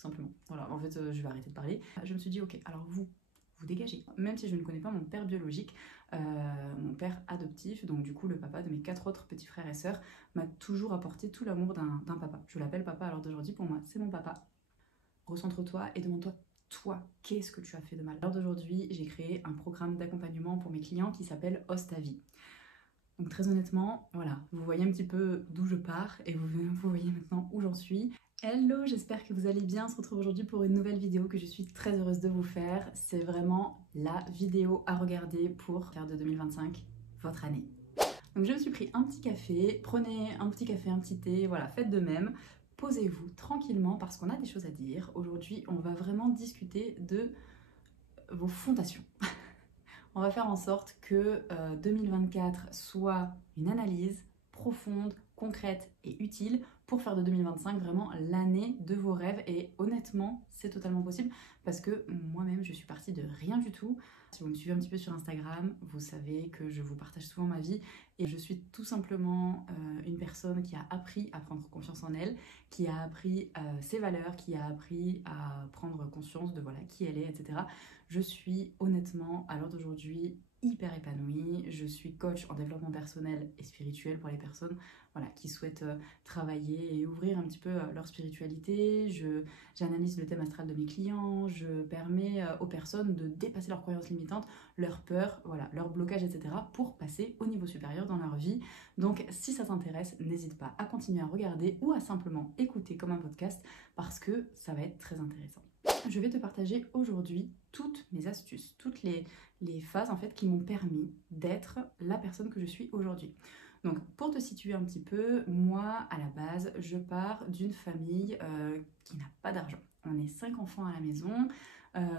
simplement. Voilà, en fait, je vais arrêter de parler. Je me suis dit, ok, alors vous dégagez. Même si je ne connais pas mon père biologique, mon père adoptif, donc du coup le papa de mes 4 autres petits frères et sœurs, m'a toujours apporté tout l'amour d'un papa. Je l'appelle papa à l'heure d'aujourd'hui, pour moi c'est mon papa. Recentre-toi et demande-toi, toi, qu'est-ce que tu as fait de mal? À l'heure d'aujourd'hui, j'ai créé un programme d'accompagnement pour mes clients qui s'appelle Ose ta vie. Donc très honnêtement, voilà, vous voyez un petit peu d'où je pars et vous voyez maintenant où j'en suis. Hello, j'espère que vous allez bien. On se retrouve aujourd'hui pour une nouvelle vidéo que je suis très heureuse de vous faire. C'est vraiment la vidéo à regarder pour faire de 2025 votre année. Donc je me suis pris un petit café, prenez un petit café, un petit thé, voilà, faites de même. Posez-vous tranquillement parce qu'on a des choses à dire. Aujourd'hui, on va vraiment discuter de vos fondations. On va faire en sorte que 2024 soit une analyse profonde, concrète et utile pour faire de 2025 vraiment l'année de vos rêves. Et honnêtement, c'est totalement possible parce que moi-même, je suis partie de rien du tout. Si vous me suivez un petit peu sur Instagram, vous savez que je vous partage souvent ma vie et je suis tout simplement une personne qui a appris à prendre confiance en elle, qui a appris ses valeurs, qui a appris à prendre conscience de voilà qui elle est, etc. Je suis honnêtement, à l'heure d'aujourd'hui, hyper épanouie. Je suis coach en développement personnel et spirituel pour les personnes voilà, qui souhaitent travailler et ouvrir un petit peu leur spiritualité. J'analyse le thème astral de mes clients. Je permets aux personnes de dépasser leurs croyances limitantes, leurs peurs, voilà, leurs blocages, etc. pour passer au niveau supérieur dans leur vie. Donc si ça t'intéresse, n'hésite pas à continuer à regarder ou à simplement écouter comme un podcast parce que ça va être très intéressant. Je vais te partager aujourd'hui toutes mes astuces, toutes les phases en fait qui m'ont permis d'être la personne que je suis aujourd'hui. Donc pour te situer un petit peu, moi à la base je pars d'une famille qui n'a pas d'argent. On est 5 enfants à la maison,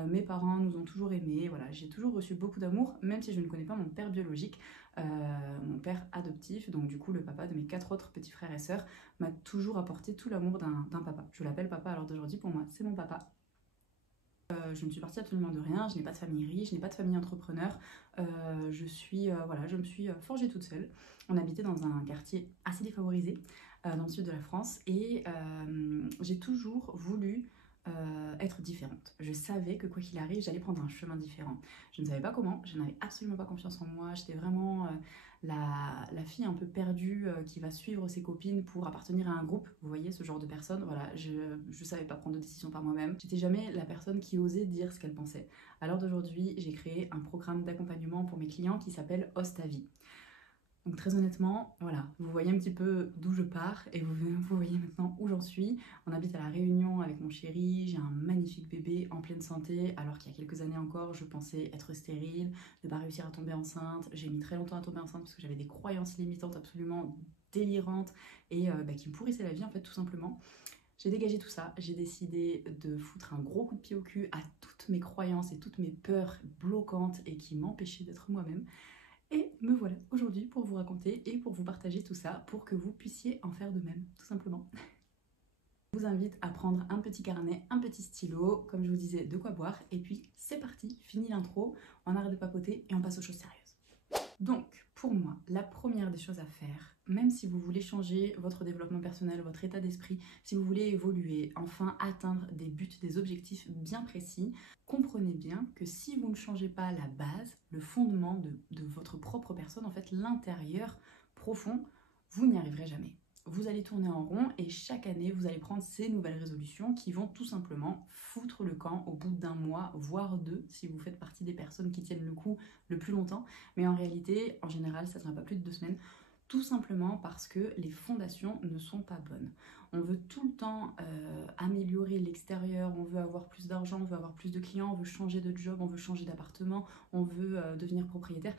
mes parents nous ont toujours aimés, voilà, j'ai toujours reçu beaucoup d'amour, même si je ne connais pas mon père biologique, mon père adoptif, donc du coup le papa de mes 4 autres petits frères et sœurs, m'a toujours apporté tout l'amour d'un papa. Je l'appelle papa à l'heure d'aujourd'hui, pour moi c'est mon papa. Je ne suis partie absolument de rien, je n'ai pas de famille riche, je n'ai pas de famille entrepreneur, voilà, je me suis forgée toute seule. On habitait dans un quartier assez défavorisé dans le sud de la France et j'ai toujours voulu être différente. Je savais que quoi qu'il arrive, j'allais prendre un chemin différent. Je ne savais pas comment, je n'avais absolument pas confiance en moi, j'étais vraiment la fille un peu perdue qui va suivre ses copines pour appartenir à un groupe. Vous voyez, ce genre de personne, voilà, je savais pas prendre de décision par moi-même. J'étais jamais la personne qui osait dire ce qu'elle pensait. À l'heure d'aujourd'hui, j'ai créé un programme d'accompagnement pour mes clients qui s'appelle Ose ta vie. Donc très honnêtement, voilà, vous voyez un petit peu d'où je pars et vous voyez maintenant où j'en suis. On habite à La Réunion avec mon chéri, j'ai un magnifique bébé en pleine santé, alors qu'il y a quelques années encore, je pensais être stérile, ne pas réussir à tomber enceinte. J'ai mis très longtemps à tomber enceinte parce que j'avais des croyances limitantes absolument délirantes et qui me pourrissaient la vie en fait tout simplement. J'ai dégagé tout ça, j'ai décidé de foutre un gros coup de pied au cul à toutes mes croyances et toutes mes peurs bloquantes et qui m'empêchaient d'être moi-même. Et me voilà aujourd'hui pour vous raconter et pour vous partager tout ça pour que vous puissiez en faire de même, tout simplement. Je vous invite à prendre un petit carnet, un petit stylo, comme je vous disais, de quoi boire. Et puis c'est parti, fini l'intro, on arrête de papoter et on passe aux choses sérieuses. Donc, pour moi, la première des choses à faire, même si vous voulez changer votre développement personnel, votre état d'esprit, si vous voulez évoluer, enfin atteindre des buts, des objectifs bien précis, comprenez bien que si vous ne changez pas la base, le fondement de votre propre personne, en fait l'intérieur profond, vous n'y arriverez jamais. Vous allez tourner en rond et chaque année, vous allez prendre ces nouvelles résolutions qui vont tout simplement foutre le camp au bout d'un mois, voire deux, si vous faites partie des personnes qui tiennent le coup le plus longtemps. Mais en réalité, en général, ça ne sera pas plus de 2 semaines, tout simplement parce que les fondations ne sont pas bonnes. On veut tout le temps améliorer l'extérieur, on veut avoir plus d'argent, on veut avoir plus de clients, on veut changer de job, on veut changer d'appartement, on veut devenir propriétaire.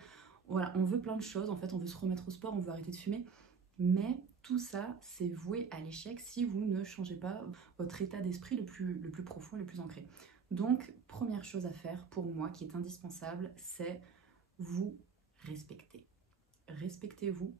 Voilà, on veut plein de choses, en fait, on veut se remettre au sport, on veut arrêter de fumer. Mais tout ça, c'est voué à l'échec si vous ne changez pas votre état d'esprit le plus profond, le plus ancré. Donc, première chose à faire pour moi qui est indispensable, c'est vous respecter. Respectez-vous.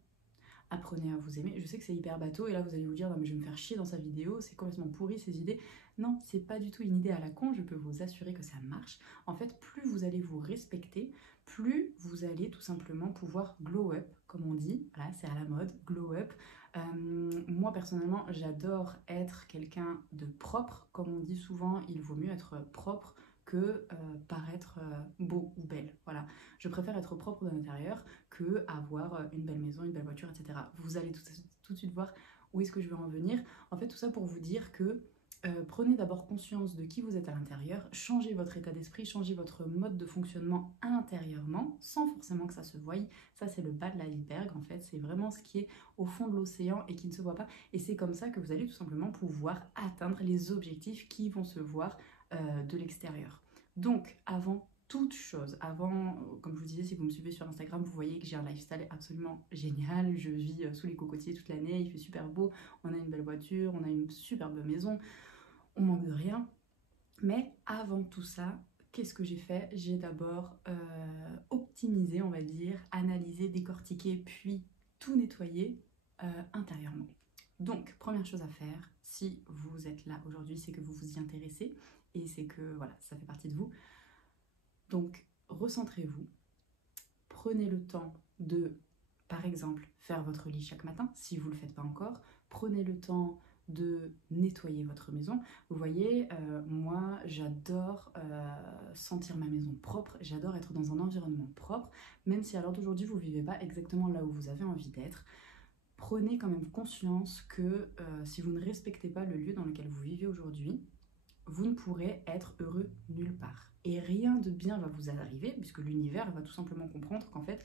apprenez à vous aimer. Je sais que c'est hyper bateau et là vous allez vous dire non mais je vais me faire chier dans sa vidéo, c'est complètement pourri ces idées. Non, c'est pas du tout une idée à la con, je peux vous assurer que ça marche. En fait, plus vous allez vous respecter, plus vous allez tout simplement pouvoir glow up, comme on dit. Voilà, c'est à la mode, glow up. Moi personnellement, j'adore être quelqu'un de propre. Comme on dit souvent, il vaut mieux être propre que paraître beau ou belle. Voilà, je préfère être propre de l'intérieur que avoir une belle maison, une belle voiture, etc. Vous allez tout de suite voir où est-ce que je veux en venir. En fait, tout ça pour vous dire que prenez d'abord conscience de qui vous êtes à l'intérieur, changez votre état d'esprit, changez votre mode de fonctionnement intérieurement, sans forcément que ça se voie. Ça, c'est le bas de l'iceberg, en fait. C'est vraiment ce qui est au fond de l'océan et qui ne se voit pas. Et c'est comme ça que vous allez tout simplement pouvoir atteindre les objectifs qui vont se voir de l'extérieur. Donc, avant toute chose, comme je vous disais, si vous me suivez sur Instagram, vous voyez que j'ai un lifestyle absolument génial. Je vis sous les cocotiers toute l'année, il fait super beau, on a une belle voiture, on a une superbe maison. On manque de rien. Mais avant tout ça, qu'est-ce que j'ai fait? J'ai d'abord optimisé, on va dire, analysé, décortiqué, puis tout nettoyé intérieurement. Donc, première chose à faire, si vous êtes là aujourd'hui, c'est que vous vous y intéressez et c'est que voilà, ça fait partie de vous. Donc, recentrez-vous. Prenez le temps de, par exemple, faire votre lit chaque matin, si vous ne le faites pas encore. Prenez le temps de nettoyer votre maison. Vous voyez, moi j'adore sentir ma maison propre, j'adore être dans un environnement propre, même si à l'heure d'aujourd'hui vous ne vivez pas exactement là où vous avez envie d'être. Prenez quand même conscience que si vous ne respectez pas le lieu dans lequel vous vivez aujourd'hui, vous ne pourrez être heureux nulle part. Et rien de bien va vous arriver, puisque l'univers va tout simplement comprendre qu'en fait,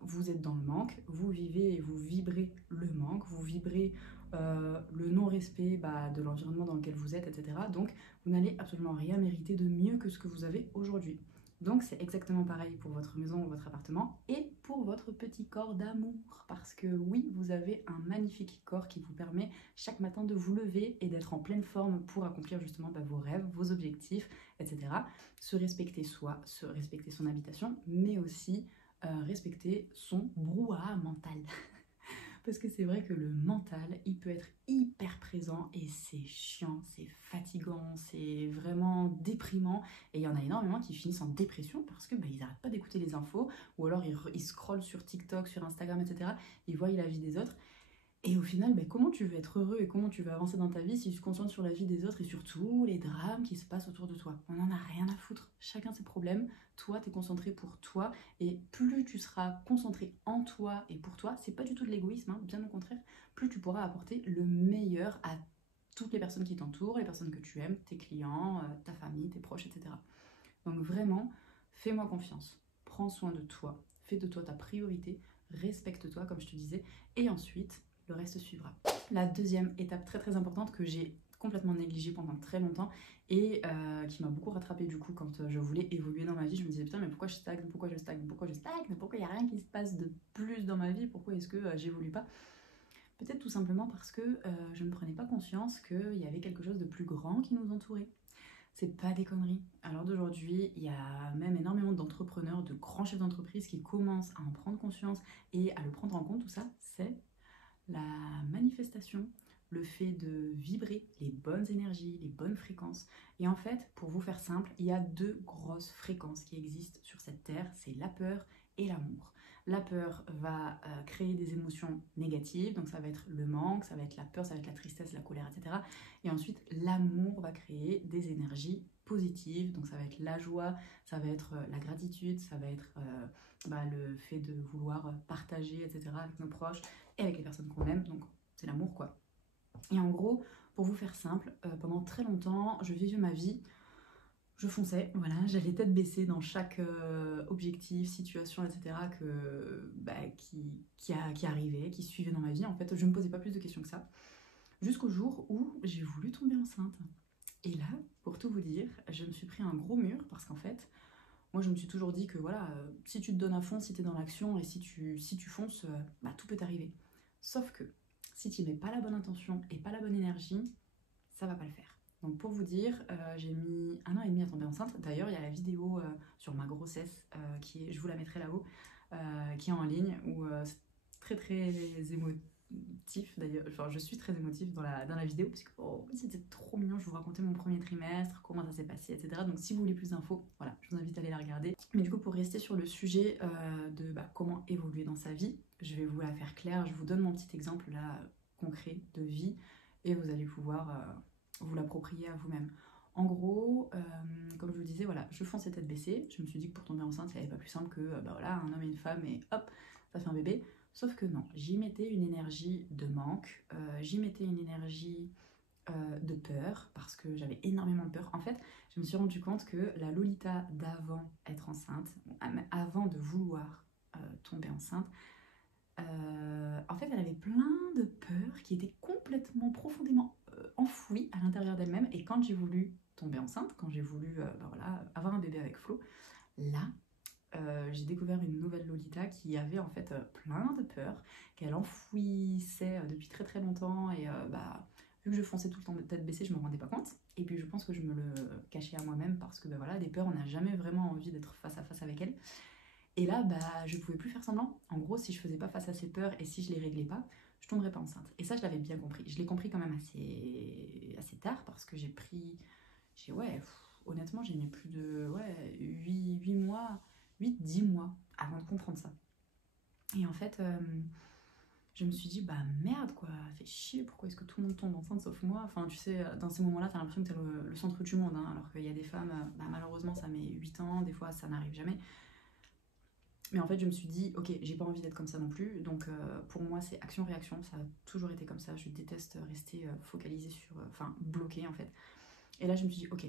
vous êtes dans le manque, vous vivez et vous vibrez le manque, vous vibrez le non-respect de l'environnement dans lequel vous êtes, etc. Donc, vous n'allez absolument rien mériter de mieux que ce que vous avez aujourd'hui. Donc, c'est exactement pareil pour votre maison ou votre appartement et pour votre petit corps d'amour. Parce que oui, vous avez un magnifique corps qui vous permet chaque matin de vous lever et d'être en pleine forme pour accomplir justement vos rêves, vos objectifs, etc. Se respecter soi, se respecter son habitation, mais aussi respecter son brouhaha mental. Parce que c'est vrai que le mental, il peut être hyper présent et c'est chiant, c'est fatigant, c'est vraiment déprimant. Et il y en a énormément qui finissent en dépression parce que ils n'arrêtent pas d'écouter les infos ou alors ils scrollent sur TikTok, sur Instagram, etc. Ils voient la vie des autres. Et au final, comment tu veux être heureux et comment tu veux avancer dans ta vie si tu te concentres sur la vie des autres et sur tous les drames qui se passent autour de toi? On n'en a rien à foutre. Chacun ses problèmes. Toi, t'es concentré pour toi. Et plus tu seras concentré en toi et pour toi, c'est pas du tout de l'égoïsme, hein, bien au contraire, plus tu pourras apporter le meilleur à toutes les personnes qui t'entourent, les personnes que tu aimes, tes clients, ta famille, tes proches, etc. Donc vraiment, fais-moi confiance. Prends soin de toi. Fais de toi ta priorité. Respecte-toi, comme je te disais. Et ensuite, le reste suivra. La deuxième étape très très importante que j'ai complètement négligée pendant très longtemps et qui m'a beaucoup rattrapée du coup quand je voulais évoluer dans ma vie. Je me disais putain mais pourquoi je stagne, pourquoi je stagne, pourquoi je stagne, pourquoi il n'y a rien qui se passe de plus dans ma vie, pourquoi est-ce que j'évolue pas? Peut-être tout simplement parce que je ne prenais pas conscience qu'il y avait quelque chose de plus grand qui nous entourait. C'est pas des conneries. À l'heure d'aujourd'hui, il y a même énormément d'entrepreneurs, de grands chefs d'entreprise qui commencent à en prendre conscience et à le prendre en compte. Tout ça, c'est la manifestation, le fait de vibrer les bonnes énergies, les bonnes fréquences. Et en fait, pour vous faire simple, il y a deux grosses fréquences qui existent sur cette terre, c'est la peur et l'amour. La peur va créer des émotions négatives, donc ça va être le manque, ça va être la peur, ça va être la tristesse, la colère, etc. Et ensuite, l'amour va créer des énergies positives, donc ça va être la joie, ça va être la gratitude, ça va être le fait de vouloir partager, etc. avec nos proches et avec les personnes qu'on aime, donc c'est l'amour quoi. Et en gros, pour vous faire simple, pendant très longtemps, je vivais ma vie, je fonçais, voilà, j'allais tête baissée dans chaque objectif, situation, etc. qui arrivait, qui suivait dans ma vie. En fait, je ne me posais pas plus de questions que ça, jusqu'au jour où j'ai voulu tomber enceinte. Et là, pour tout vous dire, je me suis pris un gros mur parce qu'en fait, moi je me suis toujours dit que voilà, si tu te donnes à fond, si tu es dans l'action et si tu fonces, tout peut t'arriver. Sauf que si tu mets pas la bonne intention et pas la bonne énergie, ça va pas le faire. Donc pour vous dire, j'ai mis 1 an et demi à tomber enceinte. D'ailleurs, il y a la vidéo sur ma grossesse, je vous la mettrai là-haut, qui est en ligne, où c'est très émotif d'ailleurs, enfin je suis très émotive dans la vidéo parce que oh, c'était trop mignon, je vous racontais mon premier trimestre, comment ça s'est passé, etc. Donc si vous voulez plus d'infos, voilà, je vous invite à aller la regarder. Mais du coup pour rester sur le sujet de comment évoluer dans sa vie, je vais vous la faire claire, je vous donne mon petit exemple là concret de vie et vous allez pouvoir vous l'approprier à vous-même. En gros, comme je vous disais, voilà, je fonçais tête baissée. Je me suis dit que pour tomber enceinte, il n'y avait pas plus simple que voilà, un homme et une femme et hop, ça fait un bébé. Sauf que non, j'y mettais une énergie de manque, j'y mettais une énergie de peur parce que j'avais énormément de peur. En fait, je me suis rendu compte que la Lolita d'avant être enceinte, avant de vouloir tomber enceinte, en fait, elle avait plein de peurs qui étaient complètement, profondément enfouies à l'intérieur d'elle-même. Et quand j'ai voulu tomber enceinte, quand j'ai voulu voilà, avoir un bébé avec Flo, là, j'ai découvert une nouvelle Lolita qui avait en fait plein de peurs, qu'elle enfouissait depuis très très longtemps. Et vu que je fonçais tout le temps de tête baissée, je me rendais pas compte. Et puis je pense que je me le cachais à moi-même parce que voilà, des peurs, on n'a jamais vraiment envie d'être face à face avec elles. Et là, je pouvais plus faire semblant. En gros, si je faisais pas face à ces peurs et si je les réglais pas, je tomberais pas enceinte. Et ça, je l'avais bien compris. Je l'ai compris quand même assez tard parce que honnêtement, j'ai mis plus de 8 mois, 8-10 mois avant de comprendre ça. Et en fait, je me suis dit, bah merde quoi, fait chier, pourquoi est-ce que tout le monde tombe enceinte sauf moi? Enfin, tu sais, dans ces moments-là, t'as l'impression que t'es le centre du monde, hein, alors qu'il y a des femmes, malheureusement, ça met 8 ans, des fois, ça n'arrive jamais. Mais en fait, je me suis dit, ok, j'ai pas envie d'être comme ça non plus. Donc, pour moi, c'est action-réaction. Ça a toujours été comme ça. Je déteste rester focalisée sur. Enfin, bloquée en fait. Et là, je me suis dit, ok,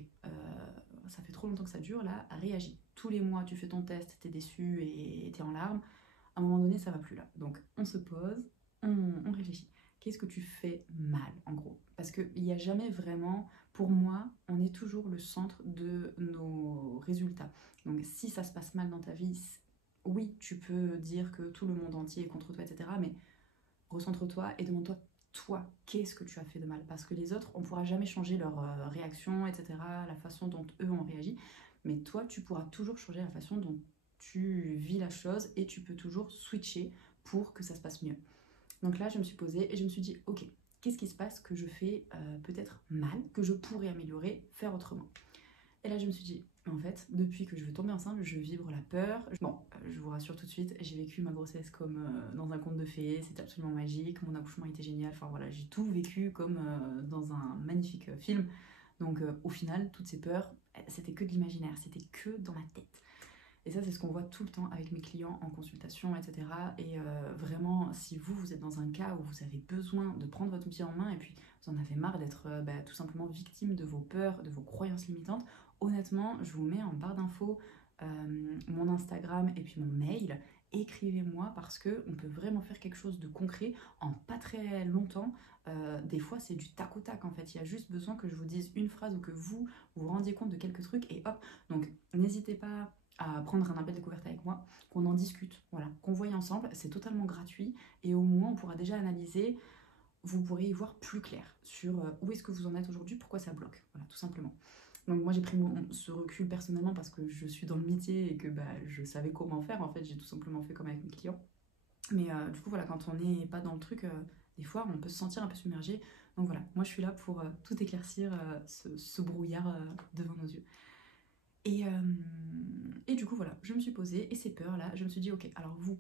ça fait trop longtemps que ça dure. Là, réagis. Tous les mois, tu fais ton test, t'es déçu et t'es en larmes. À un moment donné, ça va plus là. Donc, on se pose, on réfléchit. Qu'est-ce que tu fais mal, en gros? Parce qu'il n'y a jamais vraiment. Pour moi, on est toujours le centre de nos résultats. Donc, si ça se passe mal dans ta vie, oui, tu peux dire que tout le monde entier est contre toi, etc. Mais recentre-toi et demande-toi, toi, qu'est-ce que tu as fait de mal? Parce que les autres, on ne pourra jamais changer leur réaction, etc., la façon dont eux ont réagi. Mais toi, tu pourras toujours changer la façon dont tu vis la chose et tu peux toujours switcher pour que ça se passe mieux. Donc là, je me suis posée et je me suis dit, ok, qu'est-ce qui se passe que je fais peut-être mal, que je pourrais améliorer, faire autrement? Et là, je me suis dit, en fait, depuis que je veux tomber enceinte, je vibre la peur. Bon, je vous rassure tout de suite, j'ai vécu ma grossesse comme dans un conte de fées, c'était absolument magique, mon accouchement était génial, enfin voilà, j'ai tout vécu comme dans un magnifique film. Donc au final, toutes ces peurs, c'était que de l'imaginaire, c'était que dans ma tête. Et ça, c'est ce qu'on voit tout le temps avec mes clients en consultation, etc. Et vraiment, si vous êtes dans un cas où vous avez besoin de prendre votre vie en main et puis vous en avez marre d'être tout simplement victime de vos peurs, de vos croyances limitantes, honnêtement, je vous mets en barre d'infos mon Instagram et puis mon mail. Écrivez-moi parce qu'on peut vraiment faire quelque chose de concret en pas très longtemps. Des fois, c'est du tac au tac en fait. Il y a juste besoin que je vous dise une phrase ou que vous rendiez compte de quelques trucs et hop. Donc, n'hésitez pas à prendre un appel découverte avec moi, qu'on en discute, voilà, qu'on voie ensemble, c'est totalement gratuit et au moins on pourra déjà analyser, vous pourrez y voir plus clair sur où est-ce que vous en êtes aujourd'hui, pourquoi ça bloque, voilà, tout simplement. Donc moi j'ai pris ce recul personnellement parce que je suis dans le métier et que je savais comment faire, en fait j'ai tout simplement fait comme avec mes clients. Mais du coup voilà, quand on n'est pas dans le truc, des fois on peut se sentir un peu submergé. Donc voilà, moi je suis là pour tout éclaircir ce brouillard devant nos yeux. Et du coup, voilà, je me suis posée et ces peurs-là, je me suis dit, ok, alors vous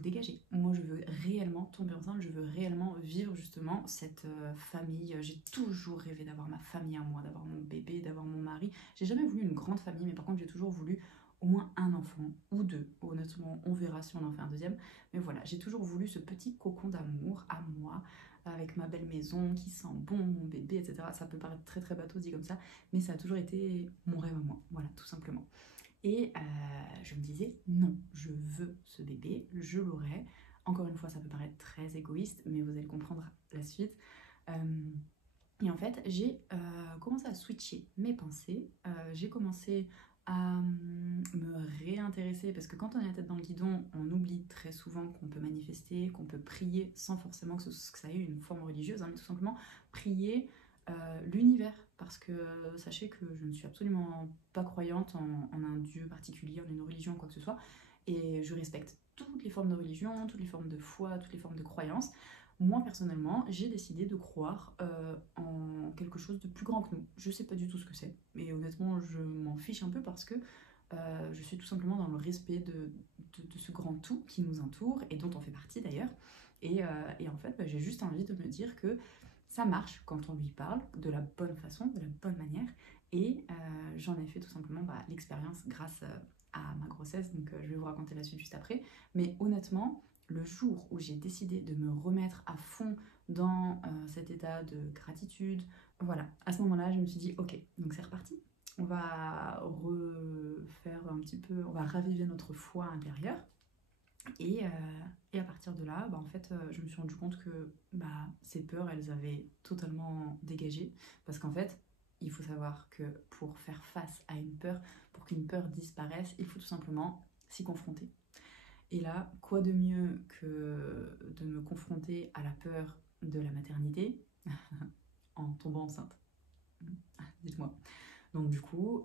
dégagez. Moi, je veux réellement tomber enceinte, je veux réellement vivre justement cette famille. J'ai toujours rêvé d'avoir ma famille à moi, d'avoir mon bébé, d'avoir mon mari. J'ai jamais voulu une grande famille, mais par contre, j'ai toujours voulu au moins un enfant ou deux. Honnêtement, on verra si on en fait un deuxième. Mais voilà, j'ai toujours voulu ce petit cocon d'amour à moi, avec ma belle maison qui sent bon, mon bébé, etc. Ça peut paraître très très bateau dit comme ça, mais ça a toujours été mon rêve à moi, voilà, tout simplement. Et je me disais, non, je veux ce bébé, je l'aurai. Encore une fois, ça peut paraître très égoïste, mais vous allez comprendre la suite. Et en fait, j'ai commencé à switcher mes pensées. J'ai commencé à me réintéresser, parce que quand on a la tête dans le guidon, on oublie très souvent qu'on peut manifester, qu'on peut prier sans forcément que ça ait une forme religieuse, hein, mais tout simplement prier l'univers, parce que sachez que je ne suis absolument pas croyante en un dieu particulier, en une religion, quoi que ce soit, et je respecte toutes les formes de religion, toutes les formes de foi, toutes les formes de croyances. Moi personnellement, j'ai décidé de croire en quelque chose de plus grand que nous. Je sais pas du tout ce que c'est, mais honnêtement, je m'en fiche un peu parce que je suis tout simplement dans le respect de ce grand tout qui nous entoure et dont on fait partie d'ailleurs. Et en fait, bah, j'ai juste envie de me dire que ça marche quand on lui parle de la bonne façon, de la bonne manière. Et j'en ai fait tout simplement l'expérience grâce à ma grossesse, donc je vais vous raconter la suite juste après. Mais honnêtement, le jour où j'ai décidé de me remettre à fond dans cet état de gratitude, voilà, à ce moment-là, je me suis dit, ok, donc c'est reparti. On va refaire un petit peu, on va raviver notre foi intérieure. Et, euh, et à partir de là, en fait, je me suis rendu compte que ces peurs, elles avaient totalement dégagé. Parce qu'en fait, il faut savoir que pour faire face à une peur, pour qu'une peur disparaisse, il faut tout simplement s'y confronter. Et là, quoi de mieux que de me confronter à la peur de la maternité en tombant enceinte? Dites-moi. Donc du coup,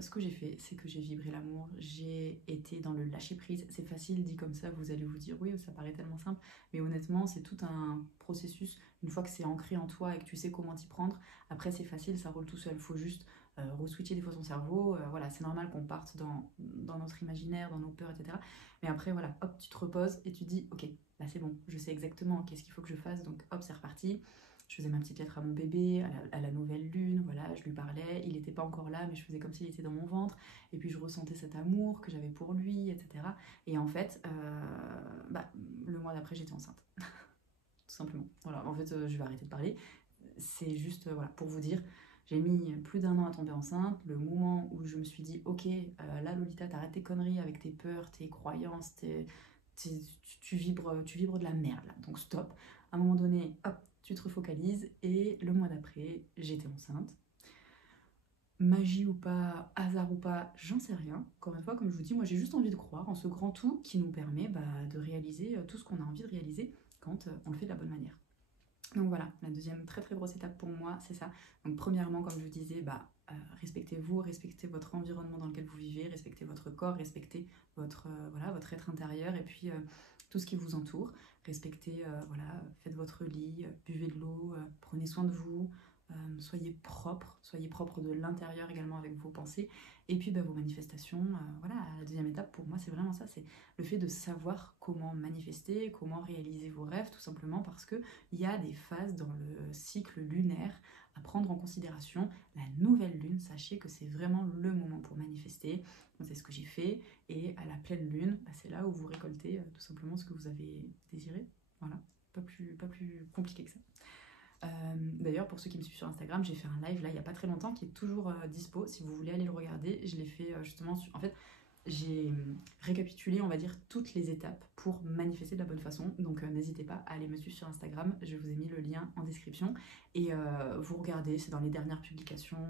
ce que j'ai fait, c'est que j'ai vibré l'amour, j'ai été dans le lâcher-prise. C'est facile dit comme ça, vous allez vous dire oui, ça paraît tellement simple, mais honnêtement, c'est tout un processus. Une fois que c'est ancré en toi et que tu sais comment t'y prendre, après c'est facile, ça roule tout seul. Il faut juste re-switcher des fois son cerveau. Voilà, c'est normal qu'on parte dans notre imaginaire, dans nos peurs, etc. Mais après, voilà, hop, tu te reposes et tu te dis, ok, là c'est bon, je sais exactement qu'est-ce qu'il faut que je fasse, donc hop, c'est reparti. Je faisais ma petite lettre à mon bébé, à la nouvelle lune, voilà, je lui parlais, il n'était pas encore là, mais je faisais comme s'il était dans mon ventre, et puis je ressentais cet amour que j'avais pour lui, etc. Et en fait, le mois d'après, j'étais enceinte, tout simplement. Voilà, en fait, je vais arrêter de parler, c'est juste, voilà, pour vous dire, j'ai mis plus d'1 an à tomber enceinte, le moment où je me suis dit, ok, là Lolita, t'arrêtes tes conneries avec tes peurs, tes croyances, tu vibres de la merde, là, donc stop. À un moment donné, hop, tu te refocalises et le mois d'après, j'étais enceinte. Magie ou pas, hasard ou pas, j'en sais rien. Encore une fois, comme je vous dis, moi j'ai juste envie de croire en ce grand tout qui nous permet de réaliser tout ce qu'on a envie de réaliser quand on le fait de la bonne manière. Donc voilà, la deuxième très très grosse étape pour moi, c'est ça. Donc premièrement, comme je vous disais, respectez-vous, respectez votre environnement dans lequel vous vivez, respectez votre corps, respectez votre être intérieur et puis tout ce qui vous entoure. Respectez, faites votre lit, buvez de l'eau, prenez soin de vous, soyez propre de l'intérieur également avec vos pensées et puis vos manifestations. Voilà, la deuxième étape pour moi c'est vraiment ça, c'est le fait de savoir comment manifester, comment réaliser vos rêves, tout simplement parce que il y a des phases dans le cycle lunaire à prendre en considération. La nouvelle lune, sachez que c'est vraiment le moment pour manifester. C'est ce que j'ai fait et à la pleine lune, c'est là où vous récoltez tout simplement ce que vous avez désiré. Voilà, pas plus compliqué que ça. D'ailleurs, pour ceux qui me suivent sur Instagram, j'ai fait un live là il n'y a pas très longtemps qui est toujours dispo. Si vous voulez aller le regarder, je l'ai fait justement en fait, j'ai récapitulé, on va dire, toutes les étapes pour manifester de la bonne façon. Donc n'hésitez pas à aller me suivre sur Instagram. Je vous ai mis le lien en description. Et vous regardez, c'est dans les dernières publications.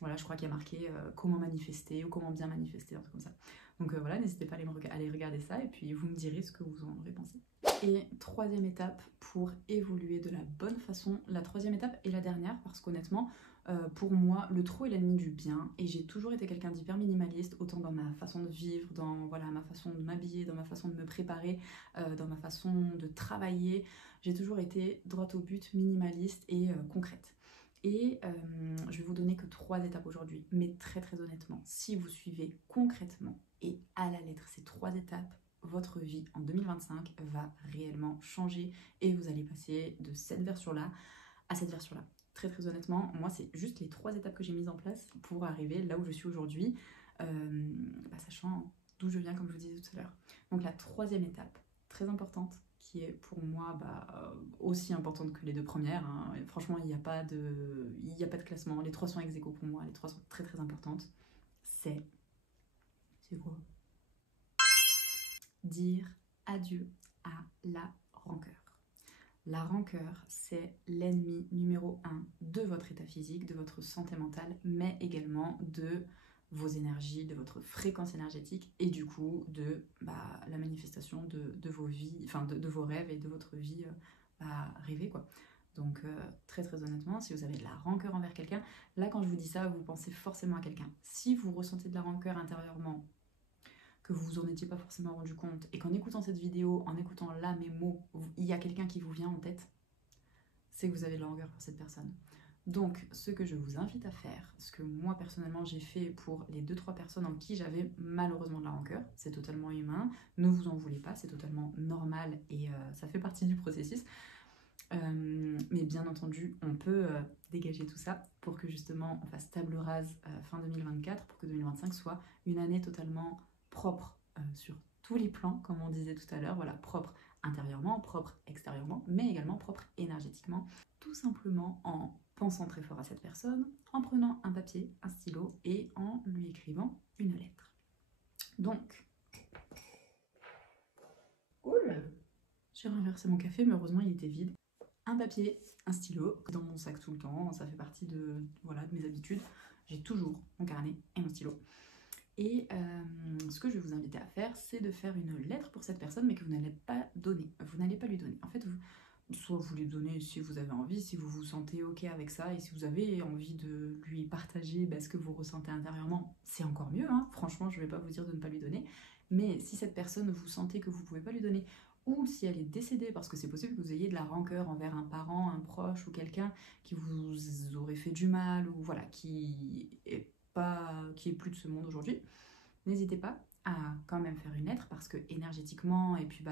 Voilà, je crois qu'il y a marqué comment manifester ou comment bien manifester, un truc comme ça. Donc voilà, n'hésitez pas à aller regarder ça et puis vous me direz ce que vous en aurez pensé. Et troisième étape pour évoluer de la bonne façon, la troisième étape est la dernière parce qu'honnêtement, pour moi, le trop est l'ennemi du bien et j'ai toujours été quelqu'un d'hyper minimaliste, autant dans ma façon de vivre, dans ma façon de m'habiller, dans ma façon de me préparer, dans ma façon de travailler. J'ai toujours été droite au but, minimaliste et concrète. Et je vais vous donner que 3 étapes aujourd'hui, mais très très honnêtement, si vous suivez concrètement et à la lettre ces 3 étapes, votre vie en 2025 va réellement changer et vous allez passer de cette version-là à cette version-là. Très très honnêtement, moi c'est juste les 3 étapes que j'ai mises en place pour arriver là où je suis aujourd'hui, sachant d'où je viens comme je vous disais tout à l'heure. Donc la troisième étape, très importante, qui est pour moi aussi importante que les 2 premières. Hein. Franchement, il n'y a pas de classement. Les 3 sont ex aequo pour moi, les 3 sont très très importantes. C'est quoi? Dire adieu à la rancœur. La rancœur, c'est l'ennemi numéro 1 de votre état physique, de votre santé mentale, mais également de vos énergies, de votre fréquence énergétique et du coup de la manifestation de vos vies, enfin de vos rêves et de votre vie rêvée quoi. Donc très très honnêtement, si vous avez de la rancœur envers quelqu'un, là quand je vous dis ça, vous pensez forcément à quelqu'un. Si vous ressentez de la rancœur intérieurement, que vous vous en étiez pas forcément rendu compte, et qu'en écoutant cette vidéo, en écoutant là mes mots, il y a quelqu'un qui vous vient en tête, c'est que vous avez de la rancœur pour cette personne. Donc, ce que je vous invite à faire, ce que moi personnellement j'ai fait pour les 2-3 personnes en qui j'avais malheureusement de la rancœur, c'est totalement humain, ne vous en voulez pas, c'est totalement normal et ça fait partie du processus. Mais bien entendu, on peut dégager tout ça pour que justement on fasse table rase fin 2024, pour que 2025 soit une année totalement propre sur tous les plans, comme on disait tout à l'heure, voilà, propre intérieurement, propre extérieurement, mais également propre énergétiquement, tout simplement en pensant très fort à cette personne, en prenant un papier, un stylo et en lui écrivant une lettre. Donc, cool, j'ai renversé mon café, mais heureusement il était vide. Un papier, un stylo, dans mon sac tout le temps, ça fait partie de, voilà, de mes habitudes. J'ai toujours mon carnet et mon stylo. Et ce que je vais vous inviter à faire, c'est de faire une lettre pour cette personne, mais que vous n'allez pas donner. Vous n'allez pas lui donner. En fait, soit vous lui donnez si vous avez envie, si vous vous sentez ok avec ça, et si vous avez envie de lui partager ce que vous ressentez intérieurement, c'est encore mieux, hein. Franchement, je ne vais pas vous dire de ne pas lui donner. Mais si cette personne, vous sentez que vous ne pouvez pas lui donner, ou si elle est décédée, parce que c'est possible que vous ayez de la rancœur envers un parent, un proche ou quelqu'un qui vous aurait fait du mal, ou voilà, qui est plus de ce monde aujourd'hui, n'hésitez pas à quand même faire une lettre, parce que énergétiquement, et puis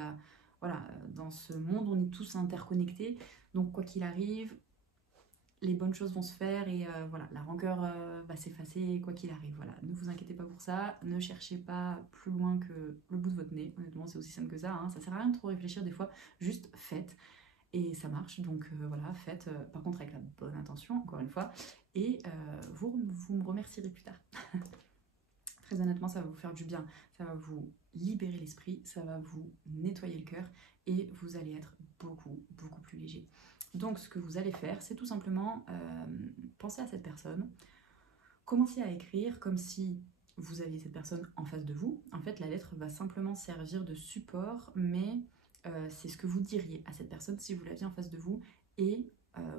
voilà, dans ce monde on est tous interconnectés, donc quoi qu'il arrive, les bonnes choses vont se faire et voilà, la rancœur va s'effacer quoi qu'il arrive. Voilà, ne vous inquiétez pas pour ça, ne cherchez pas plus loin que le bout de votre nez. Honnêtement, c'est aussi simple que ça, hein. Ça sert à rien de trop réfléchir des fois, juste faites et ça marche. Donc voilà, faites par contre avec la bonne intention, encore une fois, et vous me remercierez plus tard. Très honnêtement, ça va vous faire du bien, ça va vous libérer l'esprit, ça va vous nettoyer le cœur et vous allez être beaucoup, beaucoup plus léger. Donc ce que vous allez faire, c'est tout simplement penser à cette personne, commencer à écrire comme si vous aviez cette personne en face de vous. En fait, la lettre va simplement servir de support, mais c'est ce que vous diriez à cette personne si vous l'aviez en face de vous, et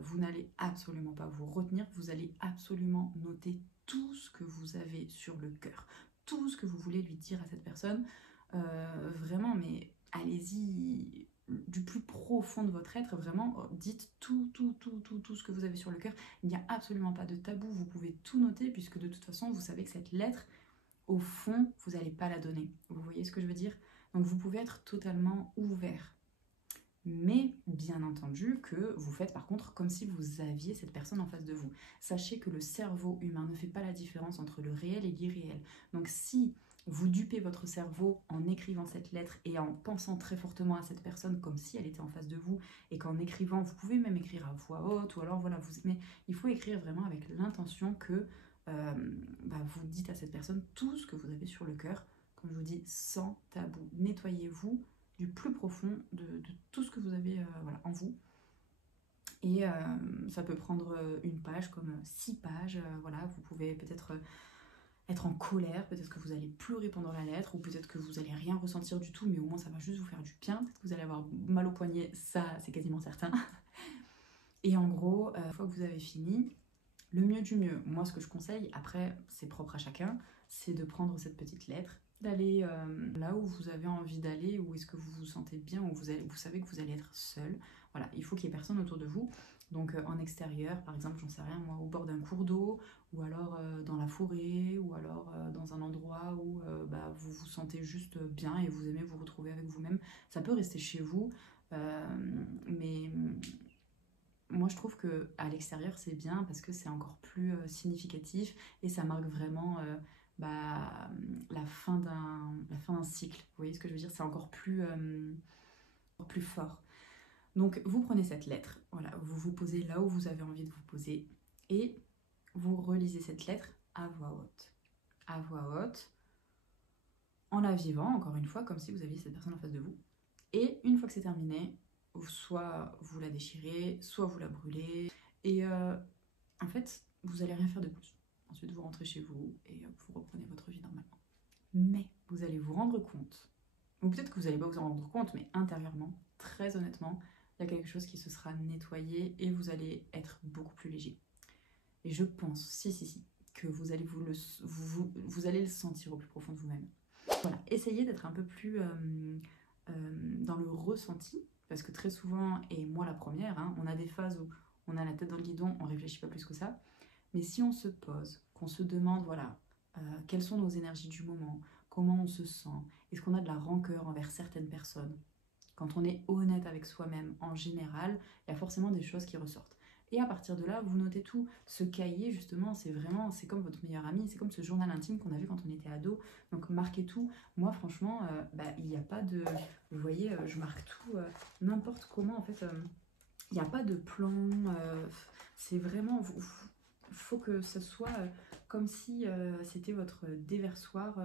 vous n'allez absolument pas vous retenir, vous allez absolument noter tout ce que vous avez sur le cœur, tout ce que vous voulez lui dire à cette personne, vraiment, mais allez-y du plus profond de votre être, vraiment, dites tout ce que vous avez sur le cœur. Il n'y a absolument pas de tabou, vous pouvez tout noter, puisque de toute façon, vous savez que cette lettre, au fond, vous n'allez pas la donner. Vous voyez ce que je veux dire? Donc vous pouvez être totalement ouvert. Mais bien entendu que vous faites par contre comme si vous aviez cette personne en face de vous. Sachez que le cerveau humain ne fait pas la différence entre le réel et l'irréel. Donc si vous dupez votre cerveau en écrivant cette lettre et en pensant très fortement à cette personne comme si elle était en face de vous, et qu'en écrivant, vous pouvez même écrire à voix haute, ou alors voilà, mais il faut écrire vraiment avec l'intention que vous dites à cette personne tout ce que vous avez sur le cœur, comme je vous dis, sans tabou. Nettoyez-vous du plus profond de tout ce que vous avez voilà, en vous. Et ça peut prendre une page comme 6 pages. Voilà, vous pouvez peut-être être en colère, peut-être que vous allez pleurer pendant la lettre, ou peut-être que vous allez rien ressentir du tout, mais au moins ça va juste vous faire du bien. Peut-être que vous allez avoir mal au poignet, ça c'est quasiment certain. Et en gros, une fois que vous avez fini, le mieux du mieux, moi ce que je conseille, après c'est propre à chacun, c'est de prendre cette petite lettre, d'aller là où vous avez envie d'aller, où est-ce que vous vous sentez bien, où vous savez que vous allez être seul. Voilà, il faut qu'il n'y ait personne autour de vous. Donc en extérieur, par exemple, j'en sais rien, moi, au bord d'un cours d'eau, ou alors dans la forêt, ou alors dans un endroit où vous vous sentez juste bien et vous aimez vous retrouver avec vous-même. Ça peut rester chez vous, mais moi je trouve que à l'extérieur c'est bien parce que c'est encore plus significatif et ça marque vraiment la fin d'un cycle. Vous voyez ce que je veux dire? C'est encore plus fort. Donc vous prenez cette lettre, voilà, vous vous posez là où vous avez envie de vous poser et vous relisez cette lettre à voix haute. À voix haute, en la vivant encore une fois comme si vous aviez cette personne en face de vous. Et une fois que c'est terminé, soit vous la déchirez, soit vous la brûlez. Et en fait, vous n'allez rien faire de plus. Ensuite, vous rentrez chez vous et vous reprenez votre vie normalement. Mais vous allez vous rendre compte, ou peut-être que vous n'allez pas vous en rendre compte, mais intérieurement, très honnêtement, il y a quelque chose qui se sera nettoyé et vous allez être beaucoup plus léger. Et je pense, si, que vous allez vous allez le sentir au plus profond de vous-même. Voilà, essayez d'être un peu plus dans le ressenti, parce que très souvent, et moi la première, hein, on a des phases où on a la tête dans le guidon, on réfléchit pas plus que ça, mais si on se pose, qu'on se demande, voilà, quelles sont nos énergies du moment, comment on se sent, est-ce qu'on a de la rancœur envers certaines personnes, quand on est honnête avec soi-même en général, il y a forcément des choses qui ressortent. Et à partir de là, vous notez tout. Ce cahier, justement, c'est comme votre meilleur ami, c'est comme ce journal intime qu'on avait quand on était ado. Donc marquez tout. Moi, franchement, il n'y a pas de... Vous voyez, je marque tout n'importe comment. En fait, il n'y a pas de plan. C'est vraiment... Il faut que ce soit comme si c'était votre déversoir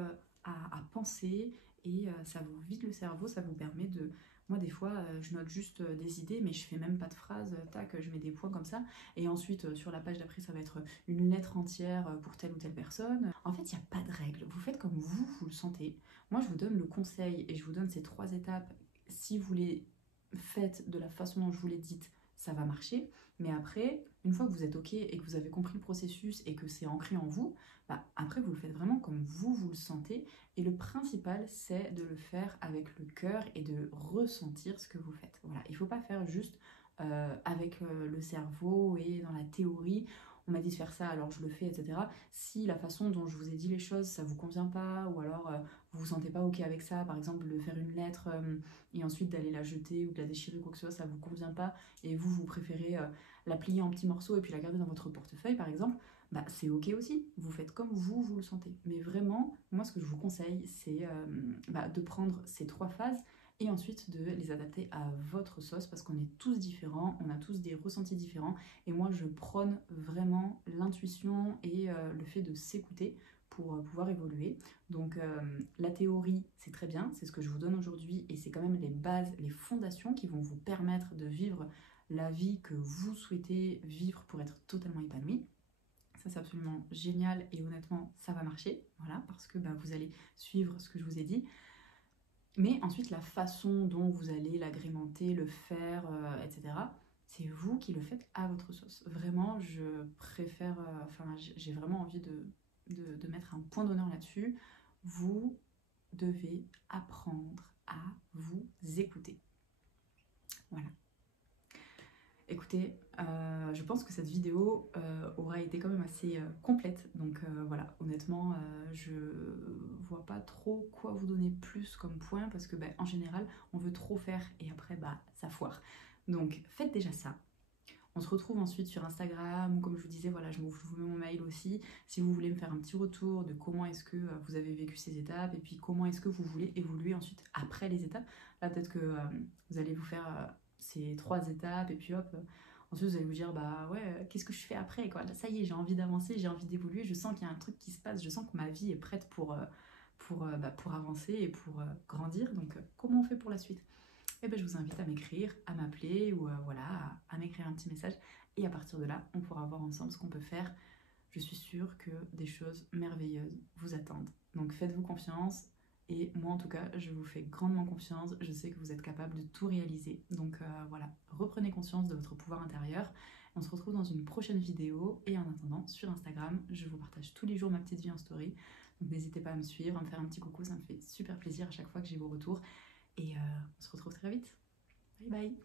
à penser. Et ça vous vide le cerveau, ça vous permet de... Moi, des fois, je note juste des idées, mais je fais même pas de phrases, tac, je mets des points comme ça. Et ensuite, sur la page d'après, ça va être une lettre entière pour telle ou telle personne. En fait, il n'y a pas de règle. Vous faites comme vous le sentez. Moi, je vous donne le conseil et je vous donne ces 3 étapes. Si vous les faites de la façon dont je vous l'ai dite, ça va marcher. Mais après, une fois que vous êtes OK et que vous avez compris le processus et que c'est ancré en vous, après, vous le faites vraiment comme vous le sentez. Et le principal, c'est de le faire avec le cœur et de ressentir ce que vous faites. Voilà, il ne faut pas faire juste avec le cerveau et dans la théorie. On m'a dit de faire ça, alors je le fais, etc. Si la façon dont je vous ai dit les choses, ça vous convient pas, ou alors vous vous sentez pas OK avec ça, par exemple de faire une lettre et ensuite d'aller la jeter ou de la déchirer ou quoi que ce soit, ça vous convient pas, et vous préférez la plier en petits morceaux et puis la garder dans votre portefeuille, par exemple, c'est OK aussi. Vous faites comme vous le sentez. Mais vraiment, moi, ce que je vous conseille, c'est de prendre ces 3 phases et ensuite de les adapter à votre sauce, parce qu'on est tous différents, on a tous des ressentis différents, et moi je prône vraiment l'intuition et le fait de s'écouter pour pouvoir évoluer. Donc la théorie, c'est très bien, c'est ce que je vous donne aujourd'hui, et c'est quand même les bases, les fondations qui vont vous permettre de vivre la vie que vous souhaitez vivre pour être totalement épanoui. Ça, c'est absolument génial, et honnêtement, ça va marcher, voilà, parce que vous allez suivre ce que je vous ai dit. Mais ensuite, la façon dont vous allez l'agrémenter, le faire, etc., c'est vous qui le faites à votre sauce. Vraiment, je préfère, j'ai vraiment envie de mettre un point d'honneur là-dessus. Vous devez apprendre à vous écouter. Voilà. Écoutez, je pense que cette vidéo aura été quand même assez complète, donc voilà, honnêtement, je vois pas trop quoi vous donner plus comme point, parce que en général, on veut trop faire et après, ça foire. Donc faites déjà ça. On se retrouve ensuite sur Instagram, ou comme je vous disais, voilà, je vous mets mon mail aussi, si vous voulez me faire un petit retour de comment est-ce que vous avez vécu ces étapes, et puis comment est-ce que vous voulez évoluer ensuite après les étapes. Là, peut-être que vous allez vous faire ces 3 étapes, et puis hop, ensuite vous allez vous dire, ouais, qu'est-ce que je fais après, quoi. Là, ça y est, j'ai envie d'avancer, j'ai envie d'évoluer, je sens qu'il y a un truc qui se passe, je sens que ma vie est prête pour avancer et pour grandir, donc comment on fait pour la suite? Je vous invite à m'écrire, à m'appeler, ou voilà, à m'écrire un petit message, et à partir de là, on pourra voir ensemble ce qu'on peut faire. Je suis sûre que des choses merveilleuses vous attendent. Donc faites-vous confiance, et moi en tout cas, je vous fais grandement confiance. Je sais que vous êtes capable de tout réaliser. Donc voilà, reprenez conscience de votre pouvoir intérieur. On se retrouve dans une prochaine vidéo, et en attendant, sur Instagram, je vous partage tous les jours ma petite vie en story. Donc n'hésitez pas à me suivre, à me faire un petit coucou, ça me fait super plaisir à chaque fois que j'ai vos retours. Et on se retrouve très vite. Bye bye.